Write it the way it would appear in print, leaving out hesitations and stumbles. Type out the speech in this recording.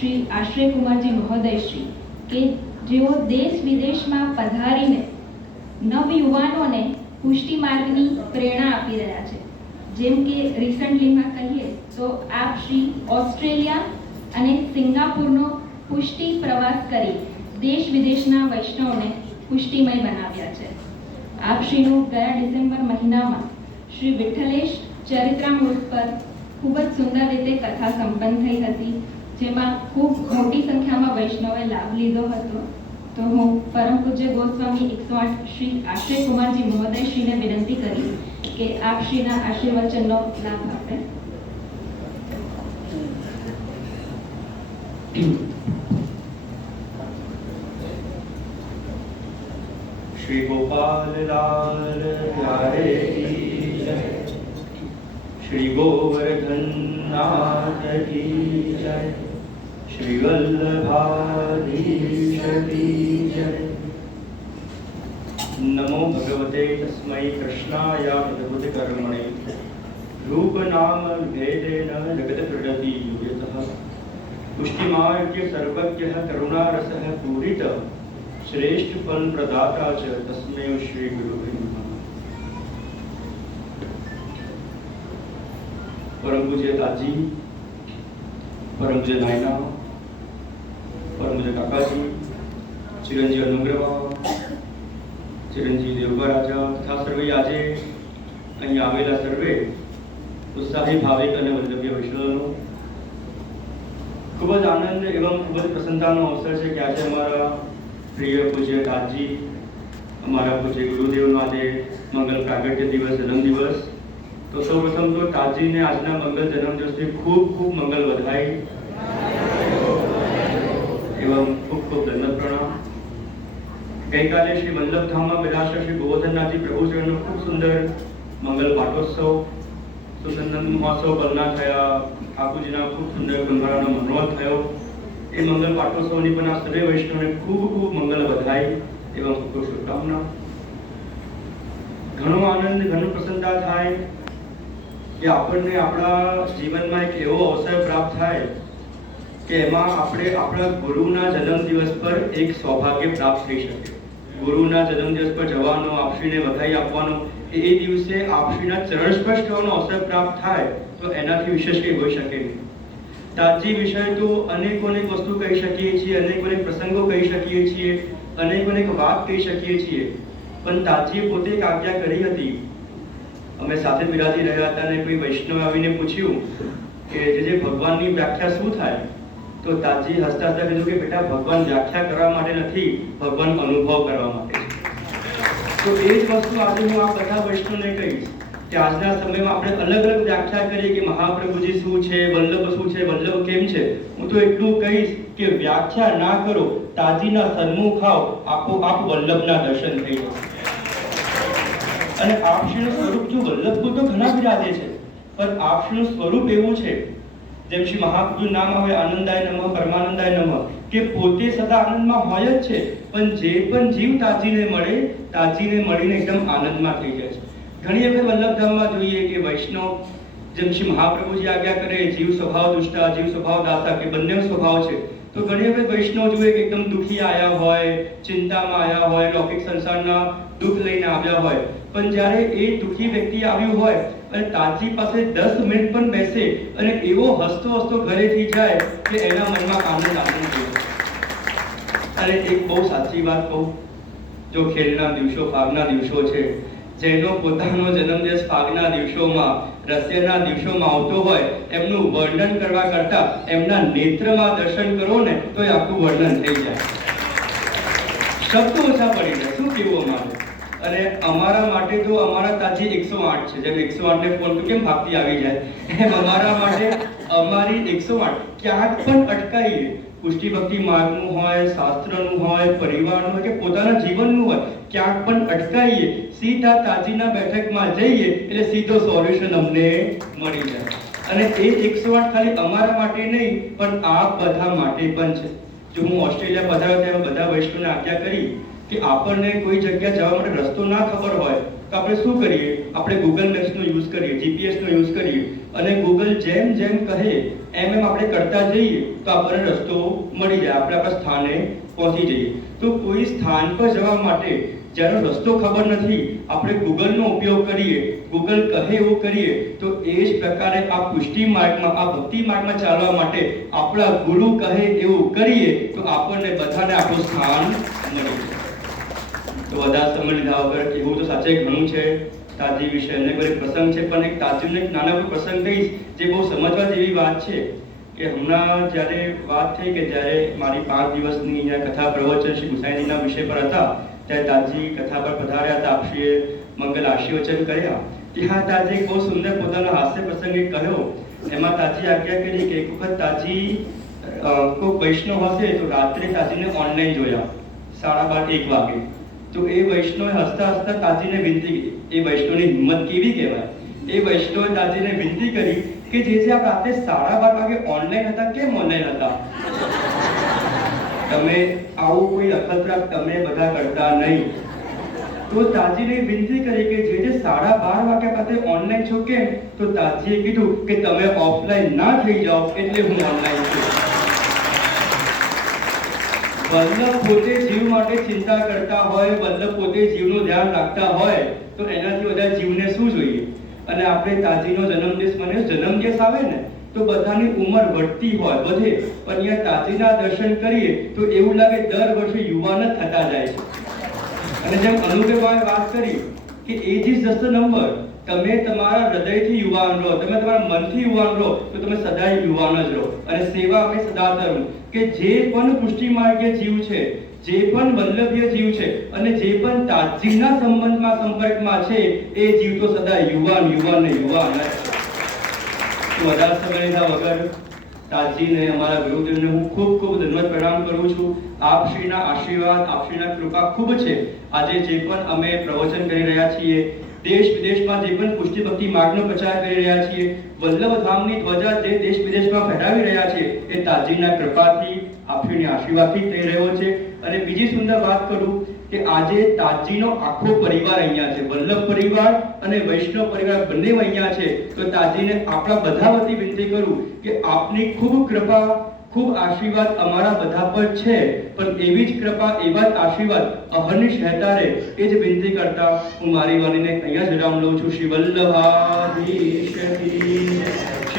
શ્રી આશ્રય કુમારજી મહોદયશ્રી કે જેઓ દેશ વિદેશમાં પધારીને નવયુવાનોને પુષ્ટિ માર્ગની પ્રેરણા આપી રહ્યા છે. જેમ કે રિસન્ટલીમાં કહીએ તો આપ શ્રી ઓસ્ટ્રેલિયા અને સિંગાપુરનો પુષ્ટિ પ્રવાસ કરી દેશ વિદેશના વૈષ્ણવને પુષ્ટિમય બનાવ્યા છે. આપ શ્રીનું ગયા ડિસેમ્બર મહિનામાં શ્રી વિઠ્ઠલેશ ચરિત્રામૃત પર ખૂબ જ સુંદર રીતે કથા સંપન્ન થઈ હતી, જેમાં ખૂબ મોટી સંખ્યામાં વૈષ્ણવે લાભ લીધો હતો. તો હું પરમ પૂજ્ય ગોસ્વામી 108 શ્રી આશ્રય કુમારજી મહોદયશ્રીને વિનંતી કરી કે આપ શ્રીના આશીર્વચનનો લાભ આપે. श्री गोपाल लाल प्यारे की जय, श्री गोवर्धन नाथ की जय, श्री वल्लभाधीश की जय. नमो भगवते तस्मै कृष्णाय अद्भुत कर्मणे रूप नाम भेदेन जगत प्रगति युगतः पुष्टिमार्ग्य सर्वज्ञः करुणारसः पूरित श्रेष्ठ फल प्रदाता च तस्मै श्री गुरुवे नमः. परम पूज्य ताजी, परम पूज्य नायना, परम पूज्य काकाजी, चिरंजीव अनुग्रह, चिरंजीव देवराजा तथा सर्वे આજે અહીં આવેલા સર્વે ઉત્સાહી ભાવિક અને વલ્લભ્ય વૈષ્ણવનો ખૂબ જ આનંદ એવં ખૂબ જ પ્રસન્નતાનો અવસર છે કે આજે અમારા પ્રિય પૂજ્ય તાજી, અમારા પૂજ્ય ગુરુદેવનો આજે મંગલ પ્રાગટ્ય દિવસ, જન્મ દિવસ. તો સૌપ્રથમ તો તાજીને આજના મંગલ જન્મ દિવસની ખૂબ ખૂબ મંગલ વધાઈ એવં ખૂબ ખૂબ દંડવત પ્રણામ. ગઈકાલે શ્રી વલ્લભધામમાં બિરાજતા શ્રી ગોવર્ધનનાથજી પ્રભુશ્રીનો ખૂબ સુંદર મંગલ પાટોત્સવ, સુંદર મહોત્સવ કલ્પના થયા. ઠાકોરજીના ખૂબ સુંદર ગંગારાનો મનોહર થયો. એ મંગલ પાટોત્સવની પણ આ સર્વે વૈષ્ણવને ખૂબ ખૂબ મંગલ વધાઈ એવા ખૂબ શુભકામના. ઘણો આનંદ, ઘણું પ્રસન્નતા થાય કે આપણને આપણા જીવનમાં એક એવો અવસર પ્રાપ્ત થાય કે એમાં આપણે આપણા ગુરુના જન્મદિવસ પર એક સૌભાગ્ય પ્રાપ્ત થઈ શકે. ગુરુના જન્મદિવસ પર જવાનો, આપશ્રીને વધાઈ આપવાનો, એ દિવસે આપશ્રીના ચરણ સ્પર્શ કરવાનો અવસર પ્રાપ્ત થાય તો એનાથી વિશેષ કંઈ હોઈ શકે નહીં. તાજી વિષય તો અનેક વસ્તુ કહી શકીએ છીએ, અનેક પ્રસંગો કહી શકીએ છીએ, અનેક વાત કહી શકીએ છીએ, પણ તાજીએ પોતે એક આજ્ઞા કરી હતી. અમે સાથે બિરાજી રહ્યા હતા અને કોઈ વૈષ્ણવ આવીને પૂછ્યું કે જે ભગવાનની વ્યાખ્યા શું થાય, તો તાજી હસતા હસતા કીધું કે બેટા, ભગવાન વ્યાખ્યા કરવા માટે નથી, ભગવાન અનુભવ કરવા માટે છે. તો એ જ વસ્તુ આજે હું આ બધા વૈષ્ણવને કહીશ કે આજના સમયમાં આપણે અલગ અલગ વ્યાખ્યા કરીએ કે મહાપ્રભુજી શું છે, વલ્લભ શું છે, વલ્લભ કેમ છે. હું તો એટલું કહીશ કે વ્યાખ્યા ના કરો, તાજીના સન્મુખ આવો, આપોઆપ વલ્લભના દર્શન થઈ જશે. અને આપશ્રીનું સ્વરૂપ જો વલ્લભ તો ઘણા બિરાજે છે, પણ આપશ્રીનું સ્વરૂપ એવું છે જેમ શ્રી મહાપ્રભુનું નામ આવે આનંદાય નમઃ, પરમાનંદાય નમઃ, કે પોતે સદા આનંદમાં હોય જ છે, પણ જે પણ જીવ તાજીને મળે, તાજીને મળીને એકદમ આનંદમાં થઈ જાય છે. ઘણી વખત વલ્લભધામમાં જોઈએ કે વૈષ્ણવ જેમ શ્રી મહાપ્રભુજી આજ્ઞા કરે, જીવ સ્વભાવ દુષ્ટા, જીવ સ્વભાવ દાતા, કે બંને સ્વભાવ છે. તો ઘણી વખત વૈષ્ણવ જોઈએ કે એકદમ દુઃખી આવ્યા હોય, ચિંતામાં આવ્યા હોય, લૌકિક સંસારના દુઃખ લઈને આવ્યા હોય, પણ જ્યારે એ દુઃખી વ્યક્તિ આવ્યું હોય અને તાજી પાસે 10 મિનિટ પણ બેસે અને એવો હસતો હસતો ઘરેથી જાય કે એના મનમાં આનંદ થઈ જાય. અને એક બહુ સાચી વાત કહું, જો ખેલના દિવસો, ફાગના દિવસો છે, જેનો પોતાનો જન્મદિવસ ફાગના દિવસોમાં, રસિયાના દિવસોમાં આવતો હોય, એમનું વર્ણન કરવા કરતા એમના નેત્રમાં દર્શન કરો ને તો એ આખું વર્ણન થઈ જાય. શબ્દો ઓછા પડી જાય, શું કહેવું અમારે. અને અમારા માટે તો અમારા તાજી 108 છે. જેમ 108 ને ફોન તો કેમ ભાગતી આવી જાય, એમ અમારા માટે અમારી 108 ક્યાંક પણ અટકાઈએ, પુષ્ટિ ભક્તિ માર્ગનું હોય, શાસ્ત્રનું હોય, પરિવારનું હોય કે પોતાના જીવનનું હોય, ક્યાંક પણ અટકાઈએ, સીધા તાજીના બેઠકમાં જઈએ એટલે સીધો સોલ્યુશન અમને મળી જાય. અને એ 108 ખાલી અમારા માટે નહીં, પણ આપ બધા માટે પણ છે. જો હું ઓસ્ટ્રેલિયા પધાર્યો ત્યારે બધા વૈષ્ણવને આજ્ઞા કરી કે આપણને કોઈ જગ્યા જવા માટે રસ્તો ના ખબર હોય તો આપણે શું કરીએ, આપણે ગૂગલ મેપ્સનો યુઝ કરીએ, જીપીએસનો યુઝ કરીએ. અને ગૂગલ જેમ જેમ કહે એમ એમ આપણે કરતા જઈએ તો આપણને રસ્તો મળી જાય, આપણે આપણા સ્થાને પહોંચી જઈએ. તો કોઈ સ્થાન પર જવા માટે જેનો રસ્તો ખબર નથી, આપણે ગૂગલનો ઉપયોગ કરીએ, ગૂગલ કહે એવું કરીએ, તો એ જ પ્રકારે આ પુષ્ટિ માર્ગમાં, આ ભક્તિ માર્ગમાં ચાલવા માટે આપણા ગુરુ કહે એવું કરીએ તો આપણને બધાને આપણું સ્થાન મળી જાય. તો વધારે સમય લીધા વગર એવું તો સાચે ઘણું છે તાજી વિશે, અને કોઈ પ્રસંગ છે, પણ એક તાજીનો એક નાનો પ્રસંગ કહીશ જે બહુ સમજવા જેવી વાત છે. કે હમણાં જ્યારે વાત થઈ કે જ્યારે મારી 5 દિવસની કથા પ્રવચન શ્રી ગુસાઈજીના વિષય પર હતા, ત્યારે તાજી કથા પર પધાર્યા હતા, આપશ્રીએ મંગલ આશીર્વચન કર્યા. ત્યાં તાજી એક બહુ સુંદર પોતાનો હાસ્ય પ્રસંગ એક કહ્યો. એમાં તાજી આજ્ઞા કરી કે એક વખત તાજી કોઈ વૈષ્ણવ હશે તો રાત્રે તાજીને ઓનલાઈન જોયા 12:30 1 વાગે. તો એ વૈષ્ણવે હસતા હસતા તાજીને વિનંતી, એ વૈષ્ણવની હિંમત કેવી કહેવાય, એ વૈષ્ણવે તાજીને વિનંતી કરી કે જે આપ રાતે 12:30 વાગે ઓનલાઈન હતા, કેમ ઓનલાઈન હતા? તમે આવું કોઈ અખતરા તમે બધા કરતા નહીં. તો તાજીને વિનંતી કરી કે જે 12:30 વાગ્યા પાસે ઓનલાઈન છો કેમ? તો તાજીએ કીધું કે તમે ઓફલાઈન ના થઈ જાઓ એટલે હું ઓનલાઈન છું. વલ્લભ પોતે જીવ માટે ચિંતા કરતા હોય, વલ્લભ પોતે જીવનું ધ્યાન રાખતા હોય, તો એનાથી વધારે જીવને શું જોઈએ? અને આપણે તાજીનો જન્મદિવસ મને જન્મદિવસ આવે ને તો બધાની ઉંમર વધતી હોય વધે, પણ અહીંયા તાજીના દર્શન કરીએ તો એવું લાગે દર વર્ષે યુવાન જ થતા જાય છે. અને જેમ અનુભવે વાત કરી કે age is just a number. તમે તમારા હૃદયથી યુવાન રહો, તમે તમારા મનથી યુવાન રહો તો તમે સદાય યુવાન જ રહો. અને સેવા આપણે સદાતર કે જે પણ પુષ્ટિ માર્ગીય જીવ છે, જે પણ વલ્લભીય જીવ છે, અને જે પણ તાજીના સંબંધમાં સંપર્કમાં છે, એ જીવ તો સદા યુવાન યુવાન ને યુવાન જ. તો વધારે સમય લીધા વગર તાજીને, અમારા ગુરુદેવને હું ખૂબ ખૂબ ધન્યવાદ પ્રણામ કરું છું. આપશ્રીના આશીર્વાદ, આપશ્રીના કૃપા ખૂબ છે. આજે જે પણ અમે પ્રવચન કરી રહ્યા છીએ, દેશ વિદેશમાં જે પણ પુષ્ટિ ભક્તિ માર્ગનો પ્રચાર કરી રહ્યા છીએ, વલ્લભ ધામની ધ્વજા જે દેશ વિદેશમાં ફેલાવી રહ્યા છે, એ તાજીના કૃપાથી, આપશ્રીના આશીર્વાદથી થઈ રહ્યો છે. અને બીજી સુંદર વાત કરું કે આજે તાજીનો આખો પરિવાર અહીંયા છે, વલ્લભ પરિવાર અને વૈષ્ણવ પરિવાર બંને અહીંયા છે. તો તાજીને આપણા બધા વતી વિનંતી કરું કે આપની ખૂબ કૃપા, ખૂબ આશીર્વાદ અમારા બધા પર છે, પણ એવી જ કૃપા, એવા જ આશીર્વાદ અહર્નિશ રહેતા રહે, એ જ વિનંતી કરતા હું મારી વાણીને અહીંયા જ વિરામ લઉં છું. શ્રી વલ્લભાધીશ કી જય.